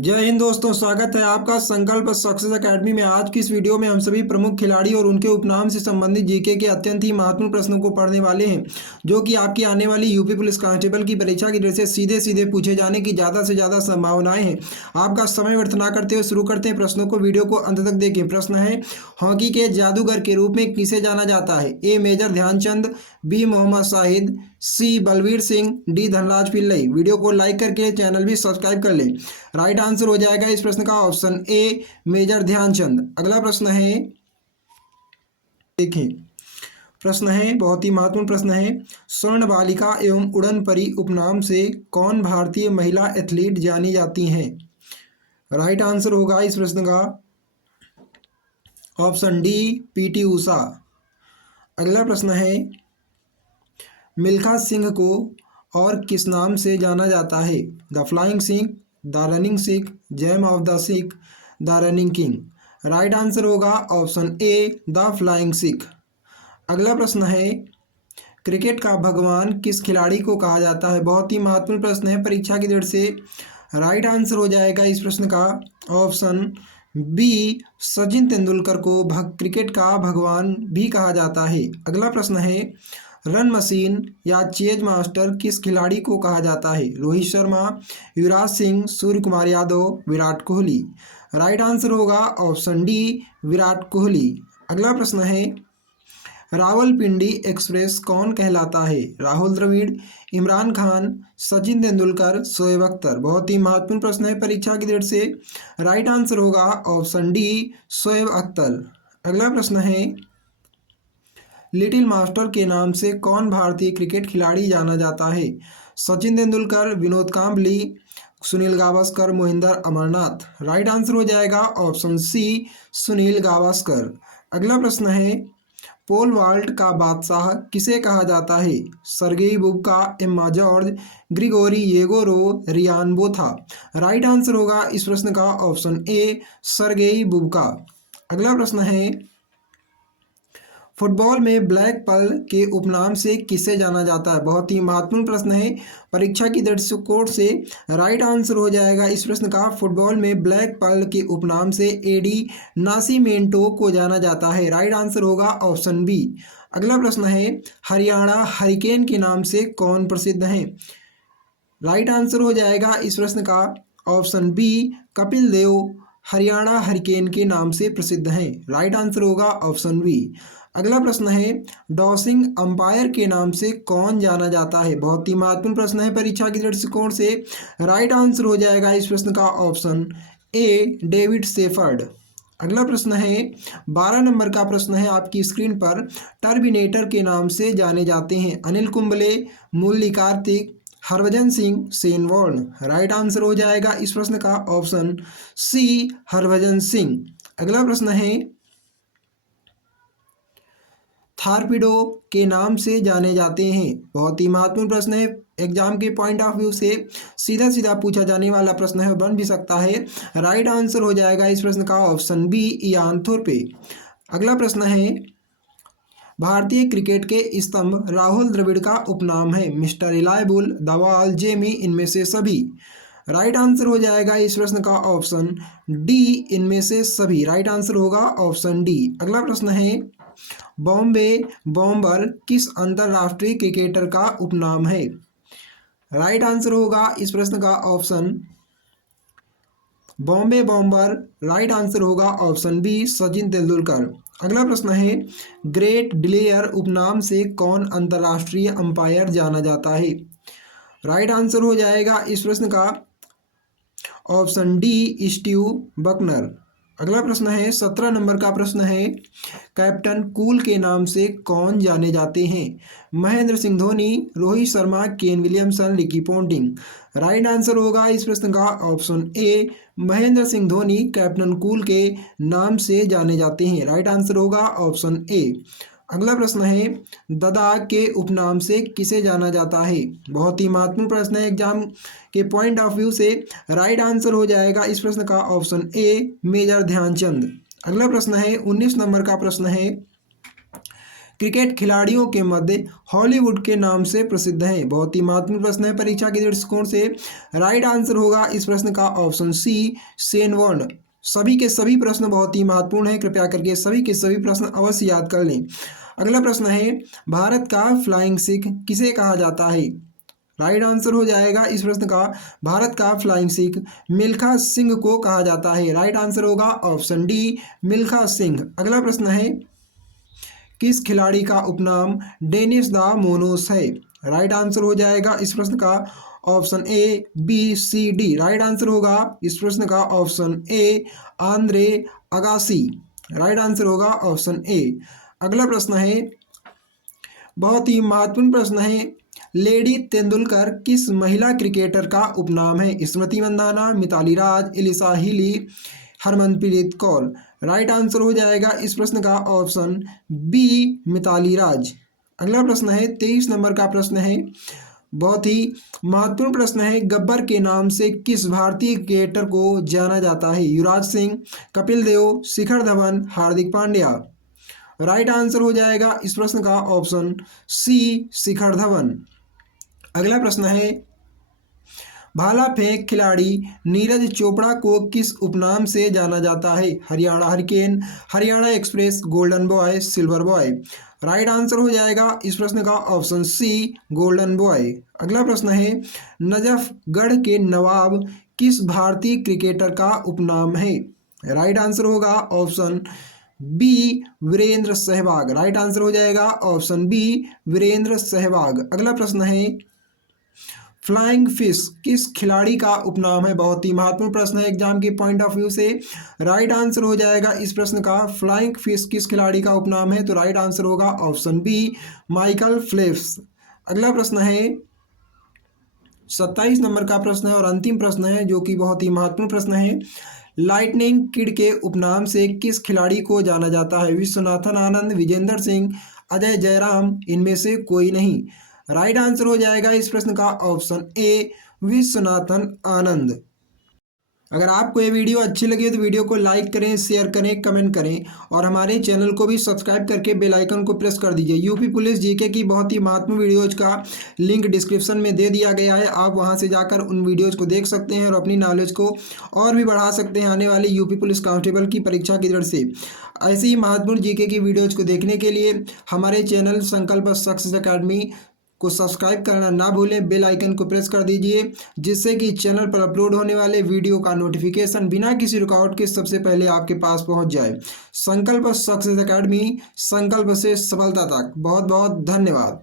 जय हिंद दोस्तों, स्वागत है आपका संकल्प सक्सेस एकेडमी में। आज की इस वीडियो में हम सभी प्रमुख खिलाड़ी और उनके उपनाम से संबंधित जीके के अत्यंत ही महत्वपूर्ण प्रश्नों को पढ़ने वाले हैं, जो कि आपकी आने वाली यूपी पुलिस कांस्टेबल की परीक्षा की दृष्टि से सीधे सीधे पूछे जाने की ज़्यादा से ज़्यादा संभावनाएं हैं। आपका समय व्यर्थ ना करते हुए शुरू करते हैं प्रश्नों को। वीडियो को अंत तक देखें। प्रश्न है, हॉकी के जादूगर के रूप में किसे जाना जाता है? ए मेजर ध्यानचंद, बी मोहम्मद शाहिद, सी बलवीर सिंह, डी धनराज पिल्लई। वीडियो को लाइक करके चैनल भी सब्सक्राइब कर लें। राइट आंसर हो जाएगा इस प्रश्न का ऑप्शन ए मेजर ध्यानचंद। अगला प्रश्न है, देखिए प्रश्न है, बहुत ही महत्वपूर्ण प्रश्न है। स्वर्ण बालिका एवं उड़न परी उपनाम से कौन भारतीय महिला एथलीट जानी जाती हैं? राइट आंसर होगा इस प्रश्न का ऑप्शन डी पीटी उषा। अगला प्रश्न है, मिल्खा सिंह को और किस नाम से जाना जाता है? The flying Sikh, the running Sikh, gem of the Sikh, the running king. Right answer होगा option A the flying Sikh. अगला प्रश्न है, क्रिकेट का भगवान किस खिलाड़ी को कहा जाता है? बहुत ही महत्वपूर्ण प्रश्न है परीक्षा की दृष्टि से। राइट आंसर हो जाएगा इस प्रश्न का ऑप्शन बी सचिन तेंदुलकर को क्रिकेट का भगवान भी कहा जाता है। अगला प्रश्न है, रन मशीन या चेज मास्टर किस खिलाड़ी को कहा जाता है? रोहित शर्मा, युवराज सिंह, सूर्य कुमार यादव, विराट कोहली। राइट आंसर होगा ऑप्शन डी विराट कोहली। अगला प्रश्न है, रावलपिंडी एक्सप्रेस कौन कहलाता है? राहुल द्रविड़, इमरान खान, सचिन तेंदुलकर, शोएब अख्तर। बहुत ही महत्वपूर्ण प्रश्न है परीक्षा की दृष्टि से। राइट आंसर होगा ऑप्शन डी शोएब अख्तर। अगला प्रश्न है, लिटिल मास्टर के नाम से कौन भारतीय क्रिकेट खिलाड़ी जाना जाता है? सचिन तेंदुलकर, विनोद कांबली, सुनील गावस्कर, मोहिंदर अमरनाथ। राइट आंसर हो जाएगा ऑप्शन सी सुनील गावस्कर। अगला प्रश्न है, पोल वाल्ट का बादशाह किसे कहा जाता है? Sergey Bubka, Emma George, Grigory Yegorov, Riaan Botha. Right answer होगा इस प्रश्न का ऑप्शन ए सर्गेई बुबका। अगला प्रश्न है, फुटबॉल में ब्लैक पर्ल के उपनाम से किसे जाना जाता है? बहुत ही महत्वपूर्ण प्रश्न है परीक्षा की दृष्टिकोण से। राइट आंसर हो जाएगा इस प्रश्न का, फुटबॉल में ब्लैक पर्ल के उपनाम से एडी नासिमेंटो को जाना जाता है। राइट आंसर होगा ऑप्शन बी। अगला प्रश्न है, हरियाणा हरिकेन के नाम से कौन प्रसिद्ध है? राइट आंसर हो जाएगा इस प्रश्न का option B Kapil Dev Haryana hurricane के नाम से प्रसिद्ध हैं। राइट आंसर होगा ऑप्शन बी। अगला प्रश्न है, डॉसिंग अंपायर के नाम से कौन जाना जाता है? बहुत ही महत्वपूर्ण प्रश्न है परीक्षा की दृष्टिकोण से। राइट आंसर हो जाएगा इस प्रश्न का ऑप्शन ए डेविड सेफर्ड। अगला प्रश्न है, 12 नंबर का प्रश्न है आपकी स्क्रीन पर। टर्मिनेटर के नाम से जाने जाते हैं Anil Kumble, Murali Kartik, Harbhajan Singh, Shane Warne. Right answer हो जाएगा इस प्रश्न का ऑप्शन सी हरभजन सिंह। अगला प्रश्न है, थारपीडो के नाम से जाने जाते हैं। बहुत ही महत्वपूर्ण प्रश्न है, एग्जाम के पॉइंट ऑफ व्यू से सीधा सीधा पूछा जाने वाला प्रश्न है, बन भी सकता है। राइट आंसर हो जाएगा इस प्रश्न का ऑप्शन बी इयान थोरपे। अगला प्रश्न है, भारतीय क्रिकेट के स्तंभ राहुल द्रविड़ का उपनाम है? मिस्टर रिलायबल, दवाल, जेमी, इनमें से सभी। राइट आंसर हो जाएगा इस प्रश्न का ऑप्शन डी इनमें से सभी। राइट आंसर होगा ऑप्शन डी। अगला प्रश्न है, बॉम्बे बॉम्बर किस अंतरराष्ट्रीय क्रिकेटर का उपनाम है? राइट आंसर होगा इस प्रश्न का option Bombay bomber. Right answer होगा ऑप्शन बी सचिन तेंदुलकर। अगला प्रश्न है, ग्रेट डिलेयर उपनाम से कौन अंतरराष्ट्रीय अंपायर जाना जाता है? राइट आंसर हो जाएगा इस प्रश्न का ऑप्शन डी स्टीव बकनर। अगला प्रश्न है, 17 नंबर का प्रश्न है, कैप्टन कूल के नाम से कौन जाने जाते हैं? Mahendra Singh Dhoni, Rohit Sharma, Kane Williamson, Ricky Ponting. Right answer होगा इस प्रश्न का ऑप्शन ए महेंद्र सिंह धोनी कैप्टन कूल के नाम से जाने जाते हैं। राइट आंसर होगा ऑप्शन ए। अगला प्रश्न है, ददा के उपनाम से किसे जाना जाता है? बहुत ही महत्वपूर्ण प्रश्न है एग्जाम के पॉइंट ऑफ व्यू से। राइट आंसर हो जाएगा इस प्रश्न का ऑप्शन ए मेजर ध्यानचंद। अगला प्रश्न है, 19 नंबर का प्रश्न है, क्रिकेट खिलाड़ियों के मध्य हॉलीवुड के नाम से प्रसिद्ध है? बहुत ही महत्वपूर्ण प्रश्न है परीक्षा के दृष्टिकोण से। राइट आंसर होगा इस प्रश्न का ऑप्शन सी, शेन वॉर्न। सभी के सभी प्रश्न बहुत ही महत्वपूर्ण है, कृपया करके सभी के सभी प्रश्न अवश्य याद कर लें। अगला प्रश्न है, भारत का फ्लाइंग सिख किसे कहा जाता है? राइट आंसर हो जाएगा इस प्रश्न का, भारत का फ्लाइंग सिख मिल्खा सिंह को कहा जाता है। राइट आंसर होगा ऑप्शन डी, मिल्खा सिंह। अगला प्रश्न है, किस खिलाड़ी का उपनाम डेनिस द मोनोस है? राइट आंसर हो जाएगा इस प्रश्न का option A, B, C, D. Right answer होगा इस प्रश्न का option A, Andre Agassi. Right answer होगा ऑप्शन ए। अगला प्रश्न है, बहुत ही महत्वपूर्ण प्रश्न है, लेडी तेंदुलकर किस महिला क्रिकेटर का उपनाम है? Smriti Mandhana, Mithali Raj, Alyssa Healy, Harmanpreet Kaur. Right answer हो जाएगा इस प्रश्न का ऑप्शन बी, मिताली राज। अगला प्रश्न है 23 नंबर का प्रश्न है, बहुत ही महत्वपूर्ण प्रश्न है, गब्बर के नाम से किस भारतीय क्रिकेटर को जाना जाता है? युवराज सिंह, कपिल देव, शिखर धवन, हार्दिक पांड्या। राइट आंसर हो जाएगा इस प्रश्न का ऑप्शन सी, शिखर धवन। अगला प्रश्न है, भाला फेंक खिलाड़ी नीरज चोपड़ा को किस उपनाम से जाना जाता है? Haryana hurricane, Haryana express, golden boy, silver boy. Right answer हो जाएगा इस प्रश्न का ऑप्शन सी, गोल्डन बॉय। अगला प्रश्न है, नजफगढ़ के नवाब किस भारतीय क्रिकेटर का उपनाम है? राइट आंसर होगा option B, Virender Sehwag. Right answer हो जाएगा ऑप्शन बी, वीरेंद्र सहवाग। अगला प्रश्न है, फ्लाइंग फिश किस खिलाड़ी का उपनाम है? बहुत ही महत्वपूर्ण प्रश्न है एग्जाम के पॉइंट ऑफ व्यू से। राइट आंसर हो जाएगा इस प्रश्न का, फ्लाइंग फिश किस खिलाड़ी का उपनाम है? तो राइट आंसर होगा ऑप्शन बी, माइकल फेल्प्स। अगला प्रश्न है 27 नंबर का प्रश्न है और अंतिम प्रश्न है, जो कि बहुत ही महत्वपूर्ण प्रश्न है, लाइटनिंग किड के उपनाम से किस खिलाड़ी को जाना जाता है? विश्वनाथन आनंद, विजेंदर सिंह, अजय जयराम, इनमें से कोई नहीं। राइट आंसर हो जाएगा इस प्रश्न का ऑप्शन ए, विश्वनाथन आनंद। अगर आपको ये वीडियो अच्छी लगी हो तो वीडियो को लाइक करें, शेयर करें, कमेंट करें और हमारे चैनल को भी सब्सक्राइब करके बेल आइकन को प्रेस कर दीजिए। यूपी पुलिस जीके की बहुत ही महत्वपूर्ण वीडियोज का लिंक डिस्क्रिप्शन में दे दिया गया है, आप वहां से जाकर उन वीडियोज़ को देख सकते हैं और अपनी नॉलेज को और भी बढ़ा सकते हैं आने वाली यूपी पुलिस कांस्टेबल की परीक्षा की दृष्टि से। ऐसी ही महत्वपूर्ण जीके की वीडियोज़ को देखने के लिए हमारे चैनल संकल्प सक्सेस अकेडमी को सब्सक्राइब करना ना भूलें, बेल आइकन को प्रेस कर दीजिए, जिससे कि चैनल पर अपलोड होने वाले वीडियो का नोटिफिकेशन बिना किसी रुकावट के सबसे पहले आपके पास पहुंच जाए। संकल्प सक्सेस अकेडमी, संकल्प से सफलता तक। बहुत बहुत धन्यवाद।